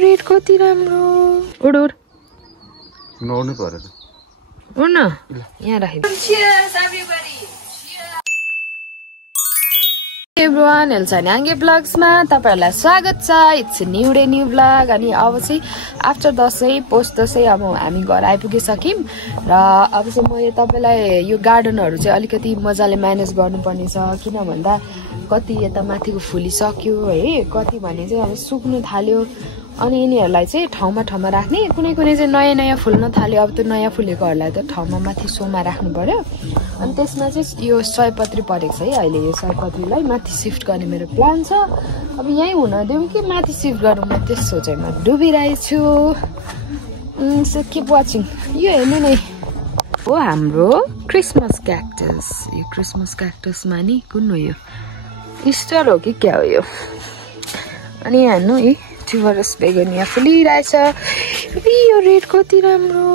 Red कति राम्रो उड उड नौड्नु पर्यो उड न यहाँ राखिदिनु एभ्रिवान हेल्सान्याङ्गे ब्लग्समा तपाईहरुलाई स्वागत छ। It's new day new blog. अनि अब चाहिँ आफ्टर दसैँ पोस्ट दसैँ अब हामी घर आइपुगिसक्यौँ र अब चाहिँ म तपाईलाई यो गार्डनहरु चाहिँ अलिकति मजाले म्यानेज गर्नुपर्ने छ। किन भन्दा कति यता माथिको फुलिसक्यो है, कति भने चाहिँ अब सुक्नु थाल्यो। अनि यिनीहरुलाई चाहिँ ठाउँमा ठाउँमा राख्ने, कुनै कुनै चाहिँ नयाँ नयाँ फुल्न थाल्यो। अब त्यो नयाँ फुलेकोहरुलाई त ठाउँमा माथि सोमा राख्नु पर्यो। अनि त्यसमा चाहिँ यो सयपत्री परेको छ है। अहिले यो सयपत्रीलाई माथि शिफ्ट गर्ने मेरो प्लान छ। अब यही हुन दिउँ कि माथि शिफ्ट गरौँ, म त्यस सोचाइमा डुबिरहेछु। So keep watching. यो हेर्नु नै हो हाम्रो क्रिसमस क्याक्टस। यो क्रिसमस क्याक्टसमा नि कुन हो यो, इस्टर हो कि क्या हो यो। अनि हेर्नु है ट्युबरस बेगोनिया फुलिरहेछ। यो रेड कति राम्रो,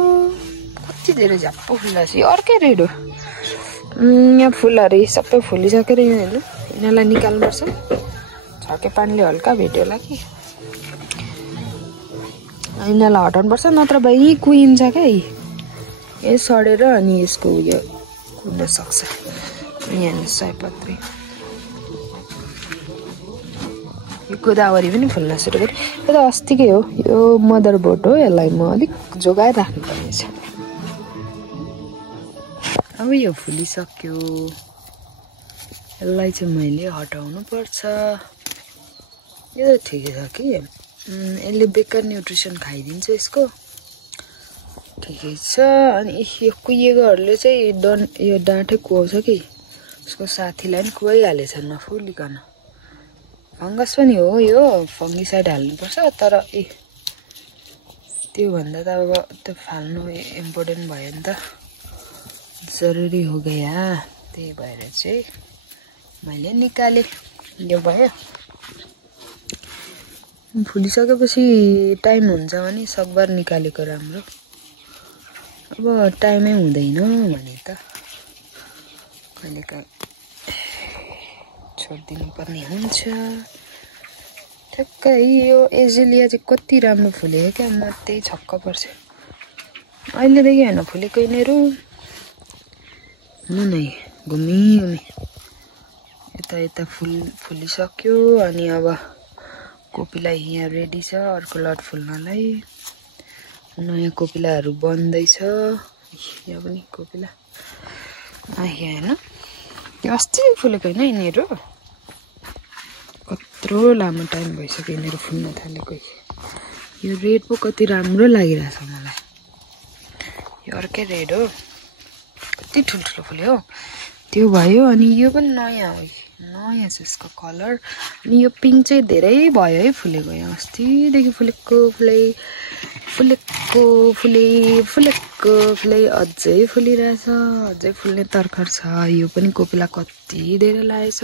कति धेरै झ्याप्पो फुलिरहेछ। यो अर्कै रेड हो। यहाँ फुलहरू सबै फुलिसकेर यहाँ हेर्नु, यिनीहरूलाई निकाल्नुपर्छ। छर्के पानीले हल्का भेट्यो होला कि यिनीहरूलाई हटाउनुपर्छ, नत्र भए यहीँ कुहिन्छ क्या। यही सडेर अनि यसको उयो कुद्न सक्छ। यहाँ सयपत्री, यो गोदावरी पनि फुल्न सुरु गऱ्यो। यो त अस्तिकै हो, यो मदर बोट हो। यसलाई म अलिक जोगाएर राख्नुपर्ने छ। अब यो फुलिसक्यो, यसलाई चाहिँ मैले हटाउनु पर्छ। यो त ठिकै छ कि, यसले बेकार न्युट्रिसन खाइदिन्छ यसको, ठिकै छ। अनि यो कुहिएकोहरूले चाहिँ यो डाँठै कुहाउँछ कि उसको साथीलाई पनि कुहाइहालेछ नफुलिकन। फङ्गस पनि हो यो, फङ्गिसाइड हाल्नुपर्छ। तर त्यो भन्दा त अब त्यो फाल्नु इम्पोर्टेन्ट भयो नि त, जरुरी हो गया। त्यही भएर चाहिँ मैले निकालेँ। यो भयो। फुलिसकेपछि टाइम हुन्छ भने सकभर निकालेको राम्रो। अब टाइमै हुँदैन भने त कहिलेकाहीँ छोडिदिनु पर्ने हुन्छ। ठ्याक्कै यो एजेलिया चाहिँ कति राम्रो फुलेको क्या, म त्यही छक्क पर्छु। अहिलेदेखि होइन फुलेको यिनीहरू। नै घुमी घुमी यता यता फुलिसक्यो। अनि अब कोपिला यहाँ रेडी छ अर्को लट फुल्नलाई। नयाँ कोपिलाहरू बन्दैछ। यहाँ पनि कोपिला होइन, त्यो अस्ति फुलेको होइन यिनीहरू। कत्रो लामो टाइम भइसक्यो यिनीहरू फुल्न थालेको। यो रेड पो कति राम्रो लागिरहेछ मलाई। यो अर्कै रेड हो, कति ठुल्ठुलो फुल्यो हो। त्यो भयो। अनि यो पनि नयाँ हो, नयाँ छ यसको कलर। अनि यो पिङ्क चाहिँ धेरै भयो है फुलेको। यहाँ अस्तिदेखि फुलेको फुले अझै फुलिरहेछ, अझै फुल्ने तर्खर छ। यो पनि कोपिला कति धेरै लागेछ।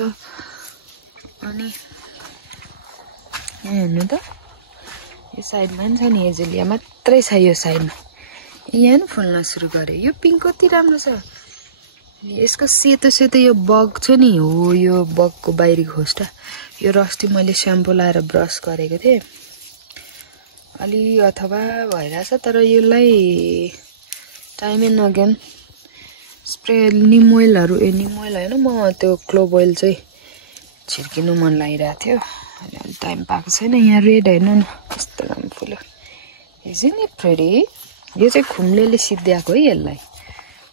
अनि यहाँ हेर्नु त, यो साइडमा पनि छ नि, एजेलिया मात्रै छ यो साइडमा। यहाँ नि फुल्न सुरु गर्यो। यो पिङ्क कति राम्रो छ। यसको सेतो सेतो यो बग छ नि, हो यो बगको बाहिरी खोस्टा। यो अस्ति मैले स्याम्पू लाएर ब्रस गरेको थिएँ अलि अथवा भइरहेछ। तर यसलाई टाइमै नगेन स्प्रे निम ओइलहरू निम ओइल होइन, म त्यो क्लोभ ओइल चाहिँ छिर्किनु मन लागिरहेको थियो। अहिले टाइम पाएको छैन। यहाँ रेड हेर्नु न कस्तो राम्रो फुल्यो। इज नि प्रेटी। यो चाहिँ खुम्लेले सिद्ध्याएको है यसलाई।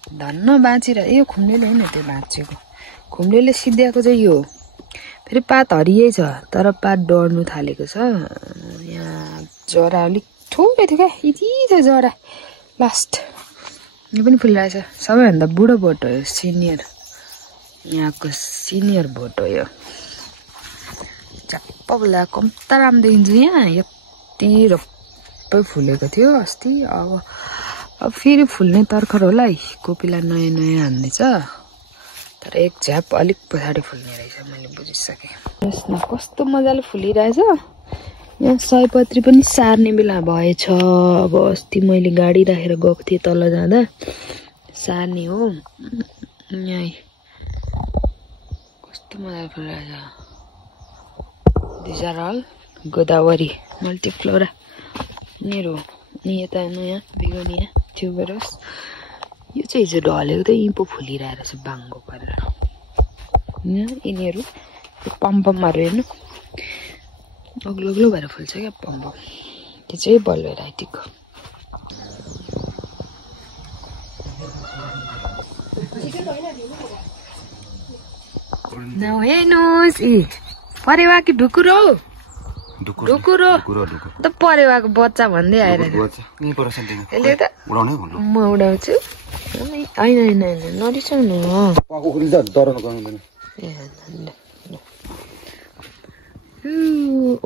धन्न बाँचिरहेको। यो खुम्लेले होइन, त्यो बाँचेको खुम्लेले सिद्ध्याएको चाहिँ यो। फेरि पात हरियै छ तर पात डढ्नु थालेको छ। यहाँ जरा अलिक थोरै थियो क्या, यति छ जरा लास्ट। यो पनि फुलिरहेछ। सबैभन्दा बुढो बोट हो यो, सिनियर, यहाँको सिनियर बोट हो यो। झ्याप्प फुल्दा कम्ता राम्रो देखिन्छ। यहाँ यति रप्पै फुलेको थियो अस्ति। अब फेरि फुल्ने तर्खर होला है। कोपिला नयाँ नयाँ हान्दैछ, तर एक झ्याप अलिक पछाडि फुल्ने रहेछ, मैले बुझिसकेँ। यसमा कस्तो मजाले फुलिरहेछ। यहाँ सयपत्री पनि सार्ने बेला भएछ। अब अस्ति मैले गाडी राखेर गएको थिएँ तल जाँदा, सार्ने हो। यहाँ कस्तो मजाले फुलिरहेछ। These are all Godavari multiflora. मेरो अनि यता नयाँ बिगोनिया ट्युबरस यो चाहिँ हिजो ढलेको त यहीँ पो फुलिरहेको रहेछ बाङ्गो परेर यिनीहरू पम्पमहरू हेर्नु अग्लो अग्लो भएर फुल्छ क्या पम्पम त्यो चाहिँ बल भेराइटीको हेर्नुहोस् ए परेवा कि ढुकुर हौ ढुकुर त परेवाको बच्चा भन्दै आएर यसले त म उडाउँछु होइन नरिसाउनु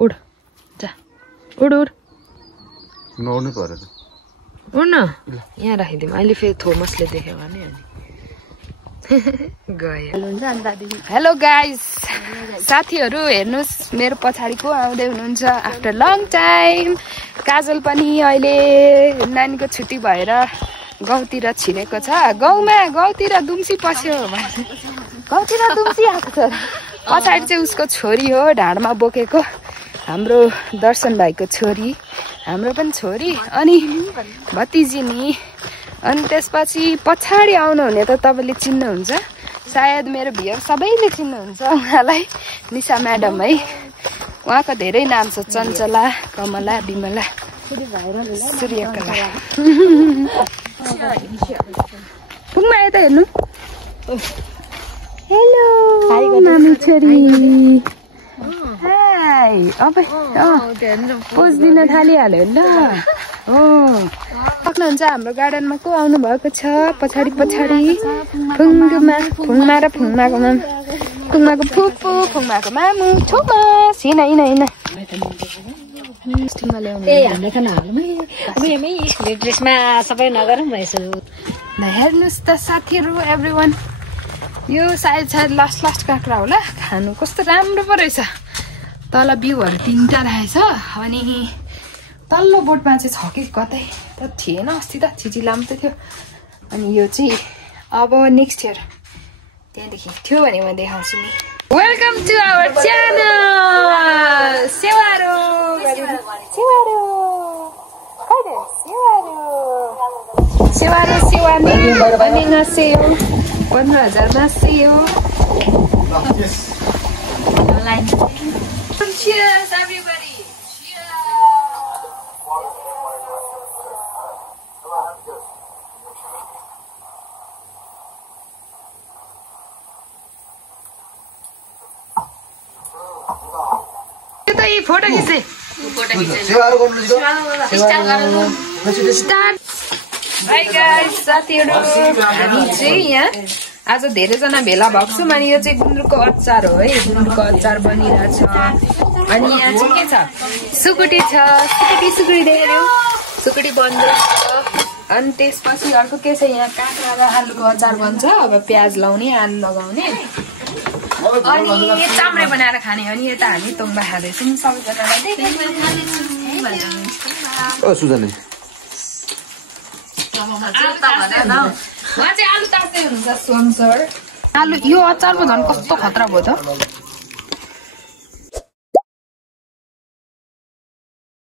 उड जा उड नौड्नै पर्यो त उड न यहाँ राखिदिउँ अहिले फेरि थोमसले देख्यो भने अनि गयो हेलो गाइस साथीहरू हेर्नुहोस् मेरो पछाडिको आउँदै हुनुहुन्छ आफ्टर लङ टाइम काजल पनि अहिले नानीको छुट्टी भएर गाउँतिर छिरेको छ गाउँतिर दुम्सी पस्यो गाउँतिर दुम्सी आएको छ पछाडि चाहिँ उसको छोरी हो ढाडमा बोकेको हाम्रो दर्शन भाइको छोरी हाम्रो पनि छोरी अनि भतिजी नि अनि त्यसपछि पछाडि आउनुहुने त तपाईँले चिन्नुहुन्छ सायद मेरो भियर सबैले चिन्नुहुन्छ उहाँलाई निशा म्याडम है उहाँको धेरै नाम छ चञ्चला कमला विमला सूर्यकला पुग्मा यता हेर्नु हेलो मामी छोरी हाई अब पोज दिन थालिहाल्यो ल सक्नुहुन्छ हाम्रो गार्डनमा को आउनु भएको छ पछाडि फुङमा र फुङमाको फुपू फुङमाको मामु छोमास हिँड हेर्नुहोस् त साथीहरू एभ्रीवान यो सायद लास्ट काँक्रा होला खानु कस्तो राम्रो पो रहेछ तल बिउहरू 3टा रहेछ अनि तल्लो बोटमा चाहिँ छ कि कतै त थिएन अस्ति त चिचिलाम त थियो अनि यो चाहिँ अब नेक्स्ट इयर त्यहाँदेखि थियो भने म देखाउँछु नि वेलकम टु आवर च्यानल सेवारो सेवानी annyeonghaseyo 15,000 naseo cheers everybody photo खिचे हाई गाइस साथीहरु हामी चाहिँ यहाँ आज धेरैजना भेला भएको छौं अनि यो चाहिँ गुन्द्रुकको अचार हो है गुन्द्रुकको अचार बनिरहेछ अनि यहाँ चाहिँ के छ सुकुटी छ सुकुटी देख्यो सुकुटी बन्दैछ अनि त्यसपछि अर्को के छ यहाँ काँक्रा र आलुको अचार बन्छ अब प्याज लाउने आलु लगाउने अनि चाम्रे बनाएर खाने अनि यता हामी तोङ्बा खाँदैछौँ सबैजनालाई आलु तार्दै हुनुहुन्छ सोम सर आलु यो अचारको झन् कस्तो खतरा भयो त